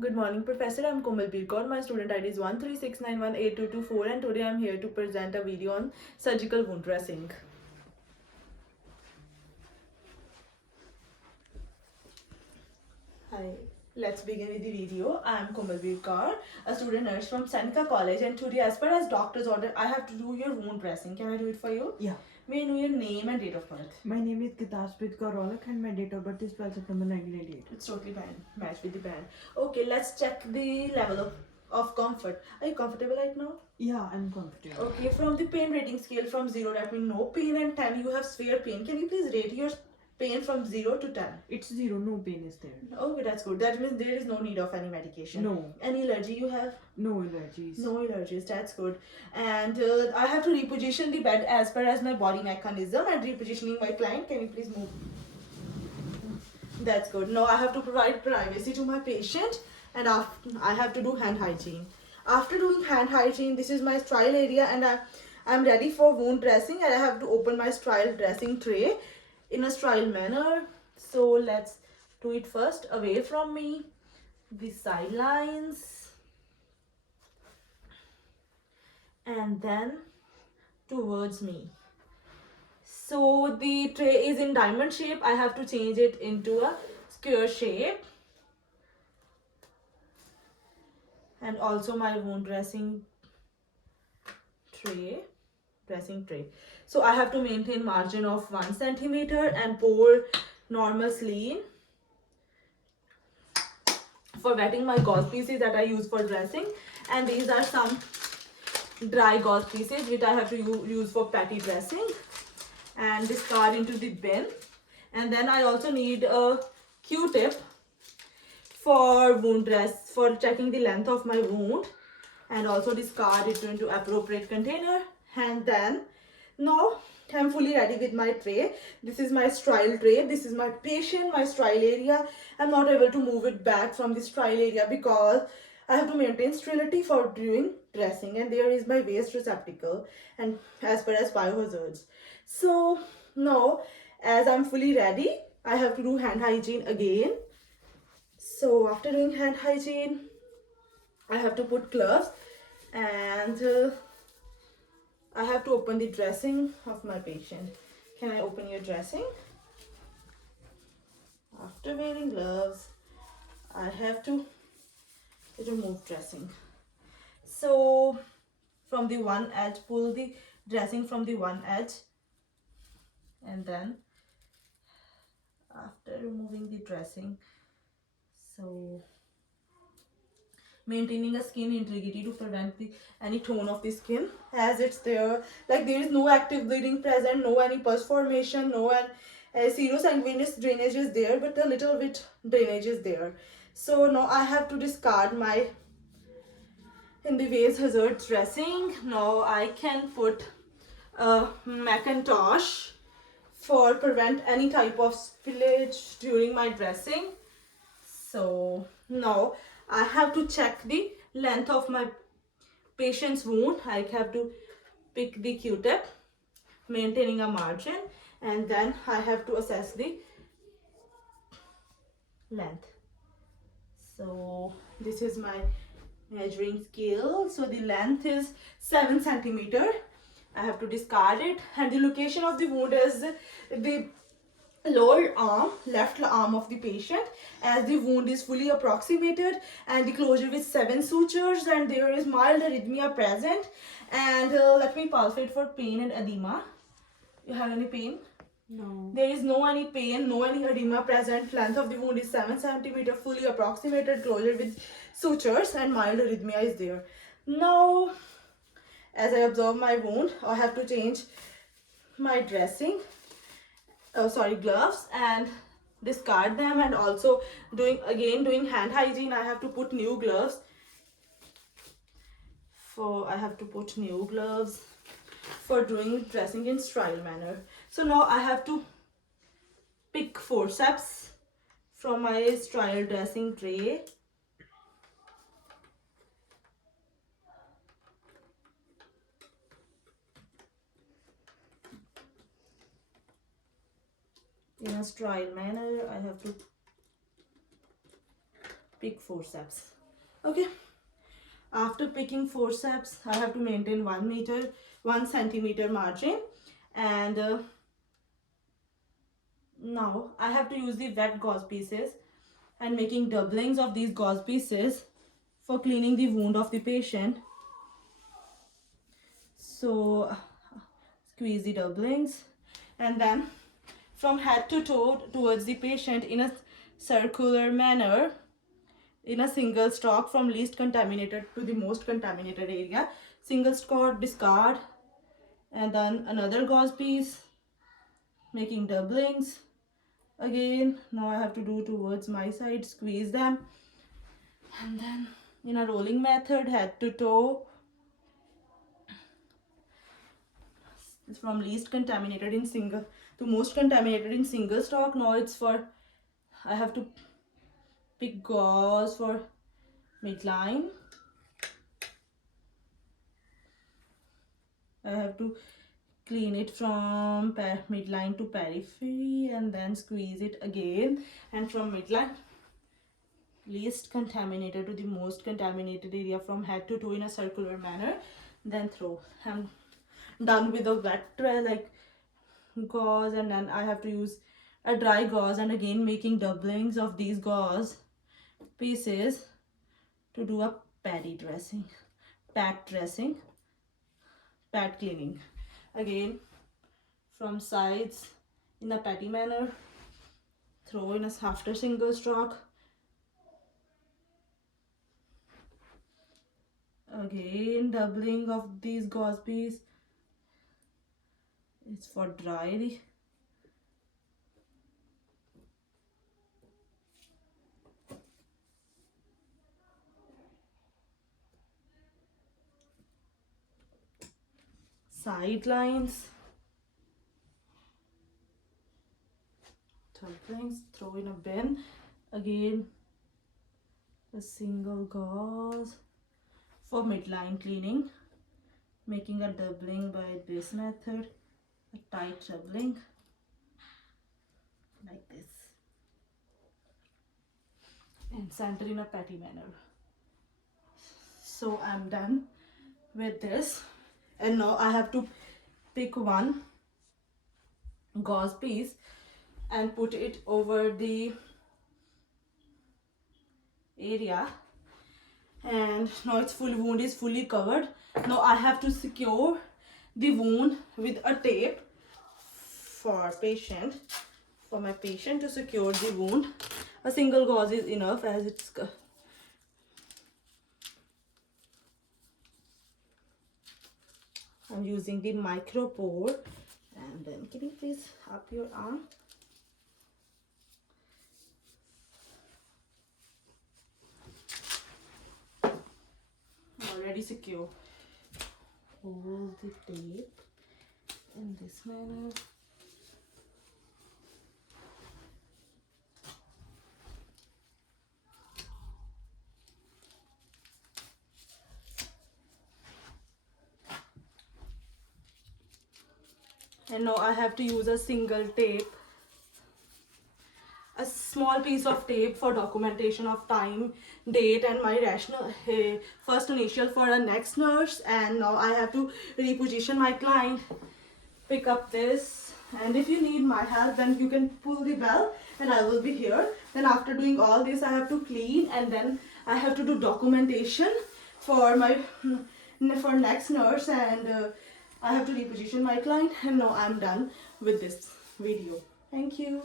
Good morning, Professor. I'm Komalbir Kaur. My student ID is 136918224, and today I'm here to present a video on surgical wound dressing. Hi, let's begin with the video. I'm Komalbir Kaur, a student nurse from Seneca College, and today, as per as doctor's order, I have to do your wound dressing. Can I do it for you? Yeah. May I know your name and date of birth? My name is Kitashpreet Kaur Rolak and my date of birth is 12 September 1998. It's totally fine. Match with the band. Okay, let's check the level of comfort. Are you comfortable right now? Yeah, I'm comfortable. Okay, from the pain rating scale from 0, that means no pain, and 10, you have severe pain. Can you please rate your pain from 0 to 10? It's 0, no pain is there. Okay, that's good. That means there is no need of any medication. No. Any allergy you have? No allergies. No allergies, that's good. And I have to reposition the bed as per as my body mechanism and repositioning my client. Can you please move? That's good. Now I have to provide privacy to my patient, and I have to do hand hygiene. After doing hand hygiene, this is my sterile area, and I'm ready for wound dressing, and I have to open my sterile dressing tray in a sterile manner. So let's do it first away from me, the sidelines, and then towards me. So the tray is in diamond shape. I have to change it into a square shape. And also my wound dressing tray. So I have to maintain margin of 1 centimeter and pour normal saline. For wetting my gauze pieces that I use for dressing. And these are some dry gauze pieces which I have to use for patty dressing. And discard into the bin. And then I also need a Q-tip for for checking the length of my wound, and also discard it into appropriate container. And then now I'm fully ready with my tray. This is my sterile tray. This is my patient, my sterile area. I'm not able to move it back from the sterile area because I have to maintain sterility for doing dressing. And there is my waste receptacle, and as per as biohazards. So now, as I'm fully ready, I have to do hand hygiene again. So after doing hand hygiene, I have to put gloves, and I have to open the dressing of my patient. Can I open your dressing? After wearing gloves, I have to remove dressing. So from the one edge, pull the dressing from the one edge, and then after removing the dressing, so maintaining a skin integrity to prevent any tone of the skin, as it's there, like there is no active bleeding present, no any pus formation, no serosanguineous drainage is there, but a little bit drainage is there. So now I have to discard my in the waste hazard dressing. Now I can put a Macintosh for prevent any type of spillage during my dressing. So now I have to check the length of my patient's wound. I have to pick the Q-tip, maintaining a margin, and then I have to assess the length. So this is my measuring scale. So the length is 7 centimeter. I have to discard it, and the location of the wound is the lower arm, left arm of the patient, as the wound is fully approximated, and the closure with 7 sutures, and there is mild arrhythmia present. And let me palpate for pain and edema. You have any pain? No. There is no any pain, no any edema present. Length of the wound is 7 centimeter, fully approximated, closure with sutures, and mild arrhythmia is there. Now, as I observe my wound, I have to change my dressing, gloves, and discard them, and also doing hand hygiene. I have to put new gloves. I have to put new gloves for doing dressing in sterile manner. So now I have to pick forceps from my sterile dressing tray. In a sterile manner, I have to pick forceps. Okay, after picking forceps I have to maintain 1 centimeter margin, and now I have to use the wet gauze pieces and making doublings of these gauze pieces for cleaning the wound of the patient. So squeeze the doublings, and then from head to toe towards the patient in a circular manner in a single stroke from least contaminated to the most contaminated area. Single stroke, discard, and then another gauze piece, making doublings. Again, now I have to do towards my side, squeeze them, and then in a rolling method, head to toe, from least contaminated in single to most contaminated in single stroke. Now it's for, I have to pick gauze for midline. I have to clean it from midline to periphery and then squeeze it again, and from midline least contaminated to the most contaminated area from head to toe in a circular manner, then throw. I'm done with the wet like gauze, and then I have to use a dry gauze and again making doublings of these gauze pieces to do a patty dressing, pat cleaning. Again from sides in a patty manner, throw in a after single stroke. Again doubling of these gauze piece. It's for dry. Sidelines. Doublings, throw in a bin. Again a single gauze for midline cleaning, making a doubling by this method, a tight doubling like this, and center in a patty manner. So I'm done with this, and now I have to pick one gauze piece and put it over the area, and now its full wound is fully covered. Now I have to secure the wound with a tape for my patient to secure the wound. A single gauze is enough, as it's I'm using the micro pore. And then can you please up your arm? Already secure. Hold the tape in this manner. And now I have to use a single tape, a small piece of tape for documentation of time, date, and my rational first initial for a next nurse. And now I have to reposition my client, pick up this, and if you need my help then you can pull the bell and I will be here. Then after doing all this I have to clean, and then I have to do documentation for my next nurse, and I have to reposition my client. And now I'm done with this video. Thank you.